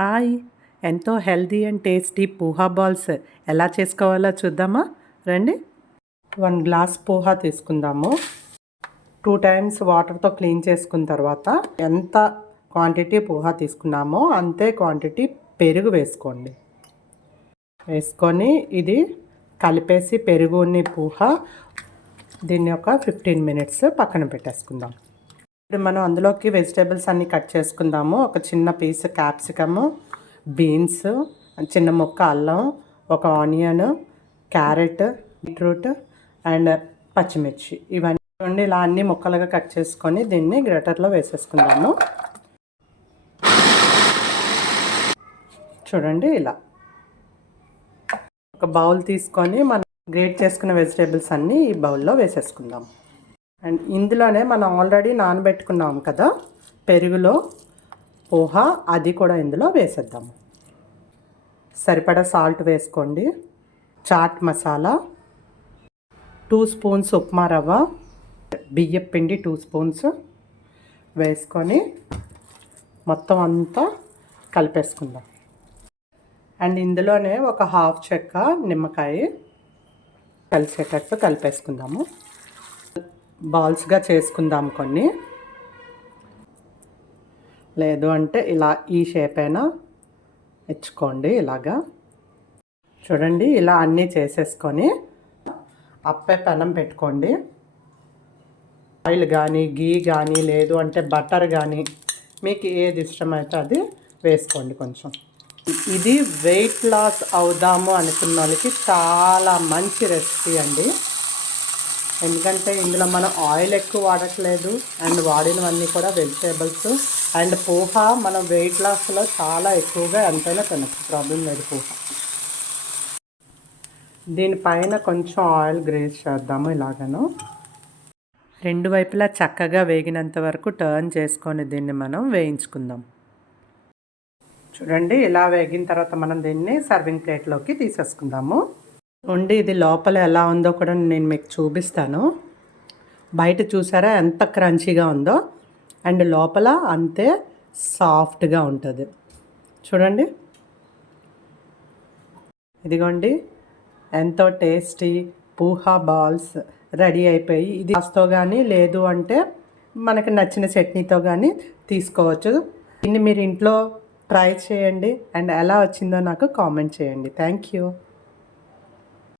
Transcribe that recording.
Hi! ఎంతో healthy and tasty poha balls ఎలా చేసుకోవాలో చూద్దామా రండి. 1 గ్లాస్ పోహా తీసుకుందాము. 2 టైమ్స్ వాటర్తో క్లీన్ చేసుకున్న తర్వాత ఎంత క్వాంటిటీ పోహా తీసుకున్నామో అంతే క్వాంటిటీ పెరుగు వేసుకోండి. వేసుకొని ఇది కలిపేసి పెరుగుని పోహా దీన్ని ఒక 15 మినిట్స్ పక్కన పెట్టేసుకుందాం. ఇప్పుడు మనం అందులోకి వెజిటేబుల్స్ అన్నీ కట్ చేసుకుందాము. ఒక చిన్న పీస్ క్యాప్సికము, బీన్స్, చిన్న ముక్క అల్లం, ఒక ఆనియన్, క్యారెట్, బీట్రూట్ అండ్ పచ్చిమిర్చి ఇవన్నీ ఇలా అన్ని ముక్కలుగా కట్ చేసుకొని దీన్ని గ్రేటర్లో వేసేసుకుందాము. చూడండి ఇలా ఒక బౌల్ తీసుకొని మనం గ్రేట్ చేసుకున్న వెజిటేబుల్స్ అన్నీ ఈ బౌల్లో వేసేసుకుందాం. అండ్ ఇందులోనే మనం ఆల్రెడీ నానబెట్టుకున్నాం కదా పెరుగులో పోహా, అది కూడా ఇందులో వేసేద్దాము. సరిపడా సాల్ట్ వేసుకోండి. చాట్ మసాలా, 2 స్పూన్స్ ఉప్మా రవ్వ, బియ్యం పిండి 2 స్పూన్స్ వేసుకొని మొత్తం అంతా కలిపేసుకుందాం. అండ్ ఇందులోనే ఒక హాఫ్ చెక్క నిమ్మకాయ కలిసేటట్టు కలిపేసుకుందాము. బాల్స్గా చేసుకుందాం కొన్ని, లేదు అంటే ఇలా ఈ షేప్ అయినా ఇచ్చుకోండి. ఇలాగా చూడండి, ఇలా అన్నీ చేసేసుకొని అప్పే పెనం పెట్టుకోండి. ఆయిల్ కానీ గీ కానీ లేదు అంటే బటర్ కానీ మీకు ఏది ఇష్టమైతే అది వేసుకోండి. కొంచెం ఇది వెయిట్ లాస్ అవుదాము అనుకున్న వాళ్ళకి చాలా మంచి రెసిపీ అండి. ఎందుకంటే ఇందులో మనం ఆయిల్ ఎక్కువ వాడట్లేదు అండ్ వాడినవన్నీ కూడా వెజిటేబుల్స్ అండ్ పోహా మనం వెయిట్ లాస్లో చాలా ఎక్కువగా ఎంతైనా తినచ్చు, ప్రాబ్లం లేదు. పోహా దీనిపైన కొంచెం ఆయిల్ గ్రేస్ చేద్దాము. ఇలాగను 2 వైపులా చక్కగా వేగినంత వరకు టర్న్ చేసుకొని దీన్ని మనం వేయించుకుందాం. చూడండి, ఇలా వేగిన తర్వాత మనం దీన్ని సర్వింగ్ ప్లేట్లోకి తీసేసుకుందాము. ఇది లోపల ఎలా ఉందో కూడా నేను మీకు చూపిస్తాను. బయట చూసారా ఎంత క్రంచీగా ఉందో అండ్ లోపల అంతే సాఫ్ట్గా ఉంటుంది. చూడండి, ఇదిగోండి ఎంతో టేస్టీ పోహా బాల్స్ రెడీ అయిపోయి. ఇది సాస్తో కానీ లేదు అంటే మనకి నచ్చిన చట్నీతో కానీ తీసుకోవచ్చు. దీన్ని మీరు ఇంట్లో ట్రై చేయండి అండ్ ఎలా వచ్చిందో నాకు కామెంట్ చేయండి. Thank you.